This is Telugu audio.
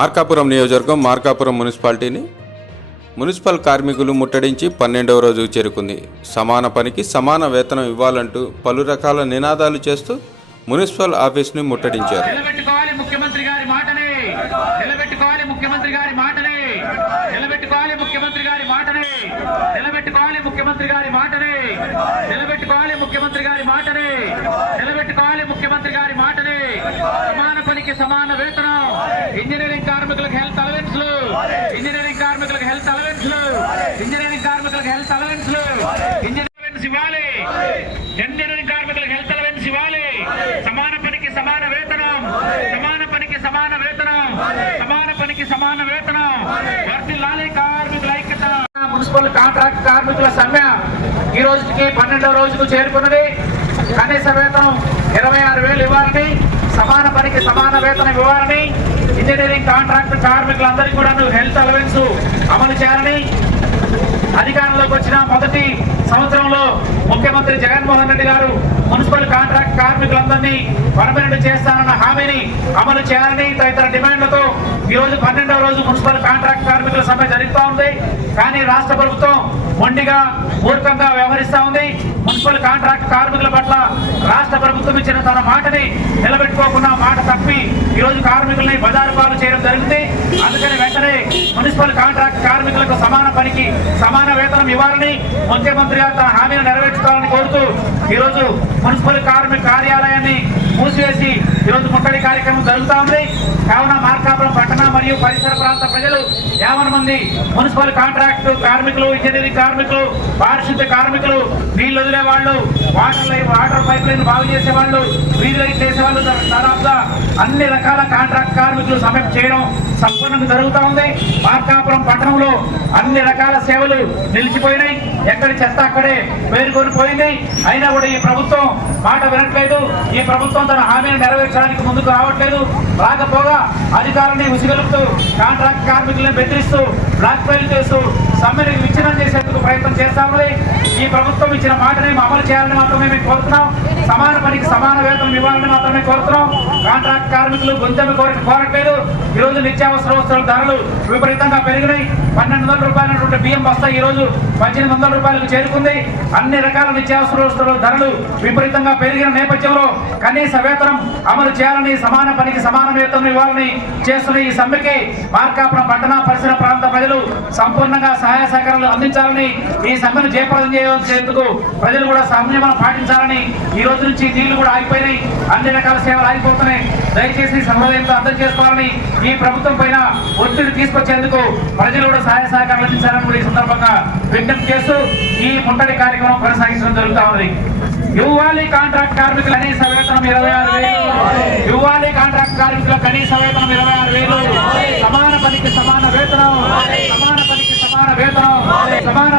మార్కాపురం నియోజకవర్గం మార్కాపురం మున్సిపాలిటీని మున్సిపల్ కార్మికులు ముట్టడించి పన్నెండవ రోజుకు చేరుకుంది. సమాన పనికి సమాన వేతనం ఇవ్వాలంటూ పలు రకాల నినాదాలు చేస్తూ మున్సిపల్ ఆఫీస్ని ముట్టడించారు. నిలబెట్టుకోవాలి ముఖ్యమంత్రి గారి మాటనే నిలబెట్టుకోవాలి ముఖ్యమంత్రి గారి మాటని నిలబెట్టుకోవాలి ముఖ్యమంత్రి గారి మాటని నిలబెట్టుకోవాలి ముఖ్యమంత్రి గారి మాటని నిలబెట్టుకోవాలి ముఖ్యమంత్రి గారి మాటని నిలబెట్టుకోవాలి ముఖ్యమంత్రి గారి మాటని సమాన సమాన వేతనం. ఇంజనీరింగ్ కార్మికులకు హెల్త్ అలవెన్స్లు. ఇంజనీరింగ్ కార్మికులకు హెల్త్ అలవెన్స్లు. ఇంజనీరింగ్ కార్మికులకు హెల్త్ అలవెన్స్లు. ఇంజనీరింగ్ ఇవ్వాలి. ఇంజనీరింగ్ కార్మికులకు హెల్త్ అలవెన్స్ ఇవ్వాలి. సమాన పనికి సమాన వేతనం. సమాన పనికి సమాన వేతనం. సమాన పనికి సమాన వేతనం. వర్తిల్లాలి కార్మికుల ఐక్యత. మున్సిపల్ కాంట్రాక్ట్ కార్మికుల సమ్మె ఈ రోజుకి పన్నెండవ రోజుకు చేరుకున్నది. కనీస వేతనం ఇరవై ఆరు వేలు ఇవ్వాలని సమాన పనికి సమాన వేతన ఇవ్వాలని ఇంజనీరింగ్ కాంట్రాక్ట్ కార్మికులందరికీ కూడా హెల్త్ అలవెన్స్ అమలు చేయాలని అధికారంలోకి వచ్చిన మొదటి సంవత్సరంలో ముఖ్యమంత్రి జగన్మోహన్ రెడ్డి గారు మున్సిపల్ కాంట్రాక్ట్ కార్మికులందరినీ పర్మనెంట్ చేస్తానన్న హామీని అమలు చేయాలని తదితర డిమాండ్లతో ఈ రోజు పన్నెండవ రోజు మున్సిపల్ కాంట్రాక్ట్ కార్మికుల సమ్మె జరుగుతూ ఉంది. కానీ రాష్ట్ర ప్రభుత్వం మొండిగా మూర్ఖంగా వ్యవహరిస్తా ఉంది. మున్సిపల్ కాంట్రాక్ట్ కార్మికుల పట్ల రాష్ట్ర ప్రభుత్వం ఇచ్చిన తన మాటని నిలబెట్టుకోకుండా మాట తప్పి ఈరోజు కార్మికుల్ని బజారు పాలు చేయడం జరిగింది. అందుకని వెంటనే మున్సిపల్ కాంట్రాక్ట్ కార్మికులకు సమాన పనికి సమాన వేతనం ఇవ్వాలని ముఖ్యమంత్రి గారు తన హామీని నెరవేర్చుకోవాలని కోరుతూ ఈరోజు మున్సిపల్ కార్మిక కార్యాలయాన్ని మూసివేసి ఈ రోజు ముట్టడి కార్యక్రమం జరుగుతూ ఉంది. కావున మార్కాపురం పట్టణ మరియు పరిసర ప్రాంత ప్రజలు యావన మంది మున్సిపల్ కాంట్రాక్ట్ కార్మికులు ఇంజనీరింగ్ కార్మికులు పారిశుద్ధ్య కార్మికులు నీళ్ళు వదిలే వాళ్ళు water line water pipe line బాగు చేసే వాళ్ళు వీధి లైట్ చేసే వాళ్ళు దాదాపుగా అన్ని రకాల కాంట్రాక్ట్ కార్మికులు సమ్మె చేయడం సంపూర్ణంగా జరుగుతూ ఉంది. మార్కాపురం పట్టణంలో అన్ని రకాల సేవలు నిలిచిపోయినాయి. ఎక్కడి చెత్త అక్కడే పేరుకొని పోయింది. అయినా కూడా ఈ ప్రభుత్వం మాట వినట్లేదు. ఈ ప్రభుత్వం తన హామీని నెరవేర్చడానికి ముందుకు రావట్లేదు. రాకపోగా అధికారాన్ని ఉసిగలుపుతూ కాంట్రాక్ట్ కార్మికులను బెదిరిస్తూ బ్లాక్ మెయిల్ చేస్తూ సమ్మెను విచ్ఛిన్నం చేసేందుకు ప్రయత్నం చేస్తా ఉంది. ఈ ప్రభుత్వం ఇచ్చిన మాటనే మేము అమలు చేయాలని మాత్రమే మేము కోరుతున్నాం. సమాన పనికి సమాన వేతనం ఇవ్వాలని మాత్రమే కోరుతున్నాం. కాంట్రాక్ట్ కార్మికులు గొంతెమ్మ కోరిక కోరట్లేదు. ఈ రోజు నిత్యావసర వస్తువుల ధరలు విపరీతంగా పెరిగినాయి. పన్నెండు వందల రూపాయల బియ్యం బస్తా ఈరోజు పద్దెనిమిది వందల రూపాయలకు చేరుకుంది. అన్ని రకాల నిత్యావసర వస్తువుల ధరలు విపరీతంగా పెరిగిన నేపథ్యంలో కనీస వేతనం అమలు చేయాలని సమాన పనికి సమాన వేతనం ఇవ్వాలని చేస్తున్న ఈ సమ్మెకి మార్కాపురం పట్టణ పరిసర ప్రాంత ప్రజలు సంపూర్ణంగా సహాయ సహకారాలు అందించాలని ఈ సమ్మెను జయప్రదం చేసేందుకు ప్రజలు కూడా సంయమనం పాటించాలని ఈ రోజు నుంచి నీళ్ళు కూడా ఆగిపోయినాయి. అన్ని రకాల సేవలు ఆగిపోతున్నాయి. దయచేసి సహృదయంతో అర్థం చేసుకోవాలని ఈ ప్రభుత్వం పైన ఒత్తిడి తీసుకొచ్చేందుకు ప్రజలు కూడా సహాయ సహకారం అందించాలని కూడా ఈ సందర్భంగా విజ్ఞప్తి చేస్తూ ఈ ముంటడి కార్యక్రమం కొనసాగించడం జరుగుతా ఉంది. యువాలి కాంట్రాక్ట్ కార్మికులు కనీస వేతనం ఇరవై ఆరు వేలు. యువాలి కాంట్రాక్ట్ కార్మికుల కనీస వేతనం ఇరవై ఆరు వేలు. సమాన పనికి సమాన వేతనం. సమాన పనికి సమాన వేతనం. సమాన